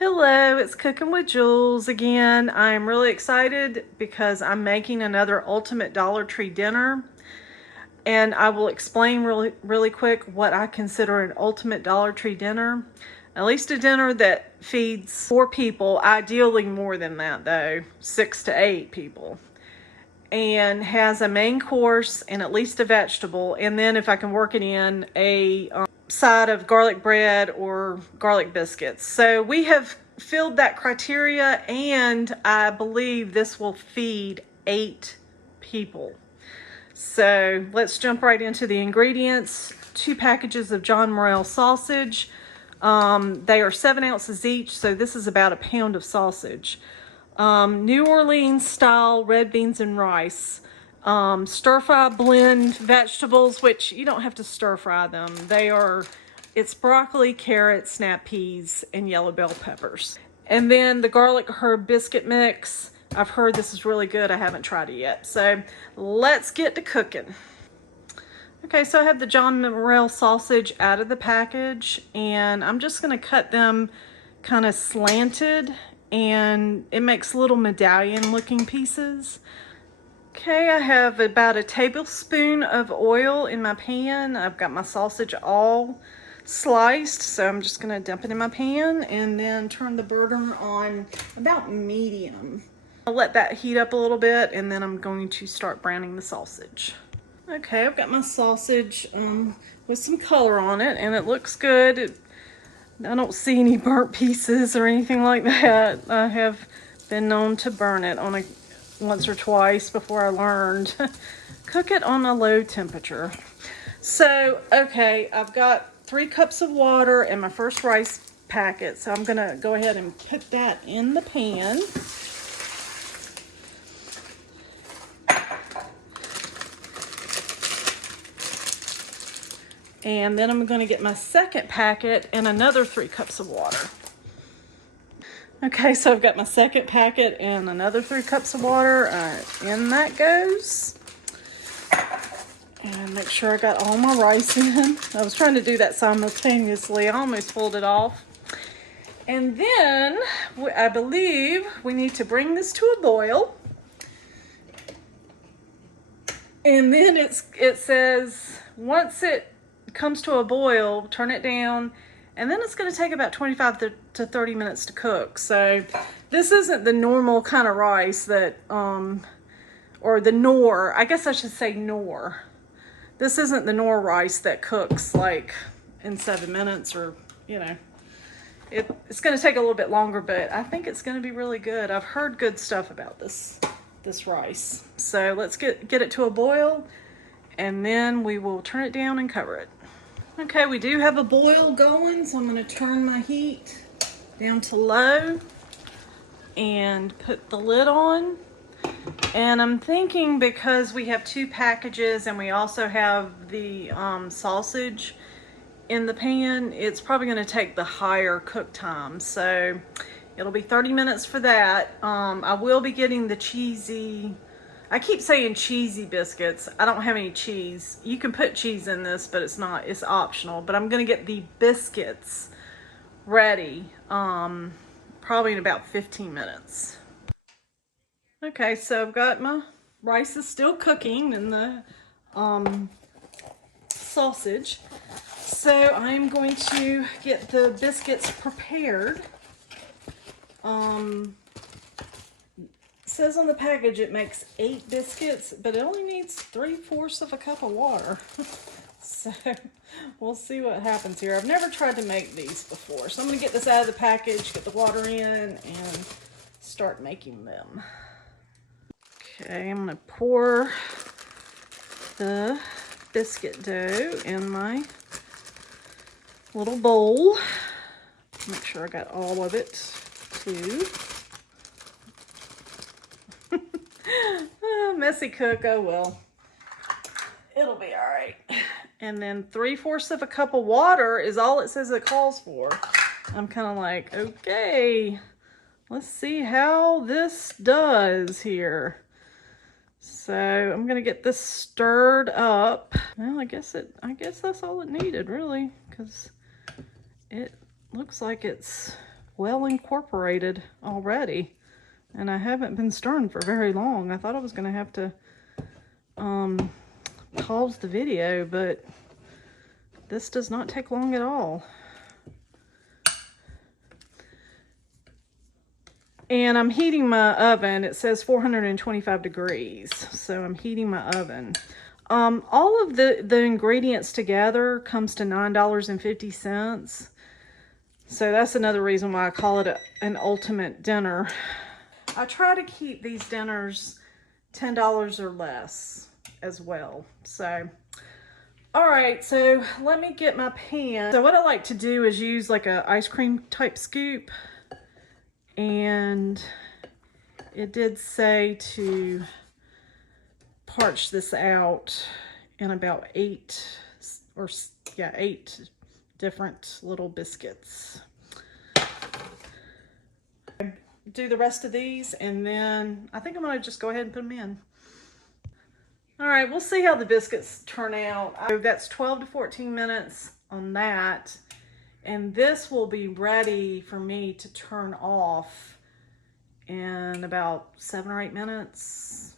Hello, it's Cooking with Jules again. I'm really excited because I'm making another Ultimate Dollar Tree dinner, and I will explain really quick what I consider an Ultimate Dollar Tree dinner. At least a dinner that feeds 4 people, ideally more than that though, 6 to 8 people, and has a main course and at least a vegetable, and then if I can work it in, a side of garlic bread or garlic biscuits. So we have filled that criteria, and I believe this will feed 8 people. So let's jump right into the ingredients. 2 packages of John Morrell sausage. They are 7 ounces each, so this is about a pound of sausage. New Orleans style red beans and rice. Stir fry blend vegetables, which you don't have to stir fry them. It's broccoli, carrots, snap peas, and yellow bell peppers. And then the garlic herb biscuit mix. I've heard this is really good. I haven't tried it yet. So let's get to cooking. Okay, so I have the John Morrell sausage out of the package, and I'm just gonna cut them kind of slanted, and it makes little medallion looking pieces. Okay, I have about a tablespoon of oil in my pan. I've got my sausage all sliced, so I'm just gonna dump it in my pan and then turn the burner on about medium. I'll let that heat up a little bit, and then I'm going to start browning the sausage. Okay, I've got my sausage with some color on it, and it looks good. I don't see any burnt pieces or anything like that. I have been known to burn it once or twice before I learned. Cook it on a low temperature. So, okay, I've got 3 cups of water and my first rice packet. So I'm gonna go ahead and put that in the pan. And then I'm gonna get my second packet and another 3 cups of water. Okay, so I've got my second packet and another 3 cups of water. In that goes. And make sure I got all my rice in. I was trying to do that simultaneously. I almost pulled it off. And then I believe we need to bring this to a boil. And then it says once it comes to a boil, turn it down, and then it's going to take about 25 to 30 minutes to cook. So this isn't the normal kind of rice that or the Knorr, I guess I should say Knorr. This isn't the Knorr rice that cooks like in 7 minutes, or it's going to take a little bit longer, but I think it's going to be really good. I've heard good stuff about this rice. So let's get it to a boil, and then we will turn it down and cover it. Okay, we do have a boil going, so I'm going to turn my heat down to low and put the lid on. And I'm thinking, because we have 2 packages and we also have the sausage in the pan, it's probably going to take the higher cook time. So it'll be 30 minutes for that. I will be getting the cheesy, I keep saying cheesy biscuits. I don't have any cheese. You can put cheese in this, but it's optional. But I'm going to get the biscuits ready probably in about 15 minutes. Okay, so I've got my rice is still cooking in the sausage. So I'm going to get the biscuits prepared. It says on the package it makes 8 biscuits, but it only needs 3/4 of a cup of water. So we'll see what happens here. I've never tried to make these before. So I'm going to get this out of the package, get the water in, and start making them. Okay, I'm going to pour the biscuit dough in my little bowl. Make sure I got all of it too. Messy cook, oh well. It'll be all right. And then 3/4 of a cup of water is all it says it calls for. I'm kind of like, okay, let's see how this does here. So I'm gonna get this stirred up. Well, I guess that's all it needed, really, because it looks like it's well incorporated already. And I haven't been stirring for very long. I thought I was going to have to pause the video, but this does not take long at all. And I'm heating my oven. It says 425 degrees. So I'm heating my oven. All of the ingredients together comes to $9.50. So that's another reason why I call it an ultimate dinner. I try to keep these dinners $10 or less as well. So, all right, so let me get my pan. So what I like to do is use like a ice cream type scoop. And it did say to parch this out in about 8 different little biscuits. Do the rest of these, and then I think I'm gonna just go ahead and put them in. All right, we'll see how the biscuits turn out. So that's 12 to 14 minutes on that. And this will be ready for me to turn off in about 7 or 8 minutes,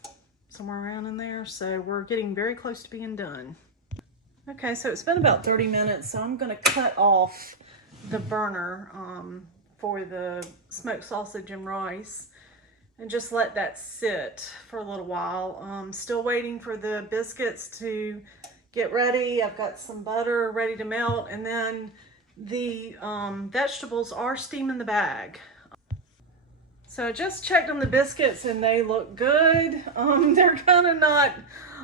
somewhere around in there. So we're getting very close to being done. Okay, so it's been about 30 minutes, so I'm gonna cut off the burner for the smoked sausage and rice and just let that sit for a little while. Still waiting for the biscuits to get ready. I've got some butter ready to melt, and then the vegetables are steaming the bag. So I just checked on the biscuits and they look good. They're kind of not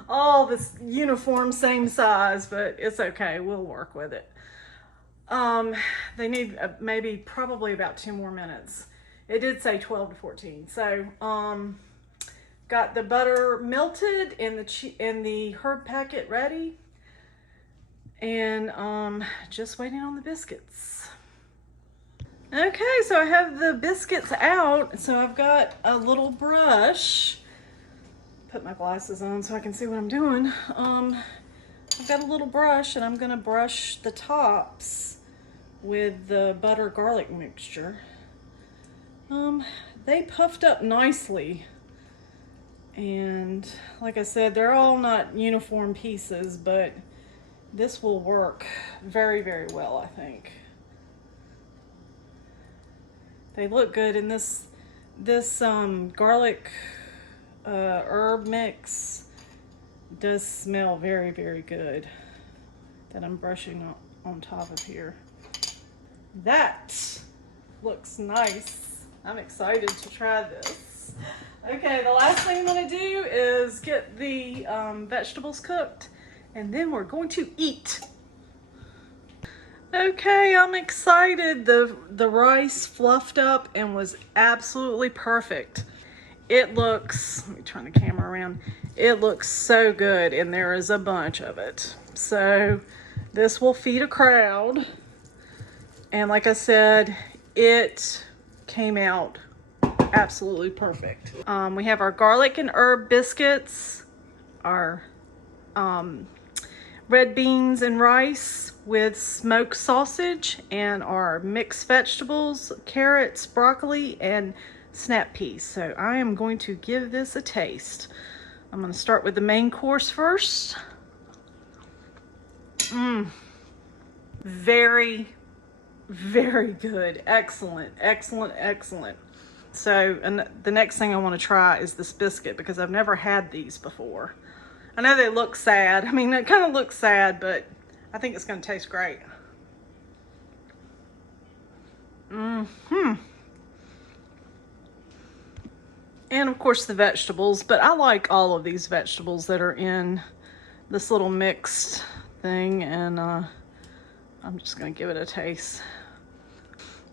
all this uniform same size, but it's okay, we'll work with it. They need probably about 2 more minutes. It did say 12 to 14. So got the butter melted and the herb packet ready. And just waiting on the biscuits. Okay, so I have the biscuits out. So I've got a little brush. Put my glasses on so I can see what I'm doing. I've got a little brush, and I'm gonna brush the tops with the butter garlic mixture. They puffed up nicely. And like I said, they're all not uniform pieces, but this will work very, very well, I think. They look good, and this garlic herb mix does smell very, very good that I'm brushing on top of here. That looks nice. I'm excited to try this. Okay, the last thing I'm gonna do is get the vegetables cooked, and then we're going to eat. Okay, I'm excited. The rice fluffed up and was absolutely perfect. It looks, let me turn the camera around. It looks so good, and there is a bunch of it. So this will feed a crowd. And like I said, it came out absolutely perfect. We have our garlic and herb biscuits, our red beans and rice with smoked sausage, and our mixed vegetables, carrots, broccoli, and snap peas. So I am going to give this a taste. I'm going to start with the main course first. Very, very good. Excellent, excellent, excellent. So, and the next thing I want to try is this biscuit, because I've never had these before. I know they look sad. I mean, it kind of looks sad, but I think it's going to taste great. And of course the vegetables, but I like all of these vegetables that are in this little mixed thing, and I'm just going to give it a taste.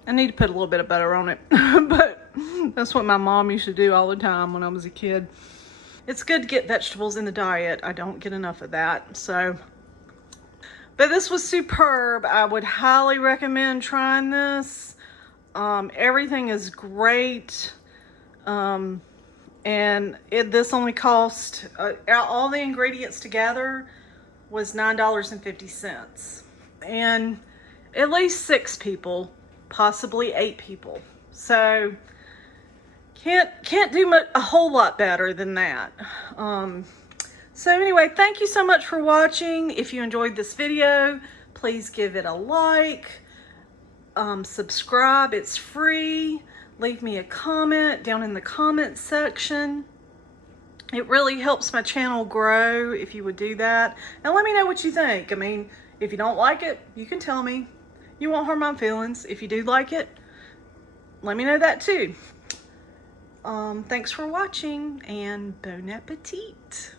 I need to put a little bit of butter on it, but that's what my mom used to do all the time when I was a kid. It's good to get vegetables in the diet. I don't get enough of that, so. But this was superb. I would highly recommend trying this. Everything is great. And this only cost, all the ingredients together was $9.50. And at least 6 people possibly 8 people. So can't do a whole lot better than that. So anyway, thank you so much for watching. If you enjoyed this video, please give it a like, subscribe, it's free. Leave me a comment down in the comment section. It really helps my channel grow if you would do that. And let me know what you think. I mean, if you don't like it, you can tell me. You won't hurt my feelings. If you do like it, let me know that too. Thanks for watching, and bon appetit.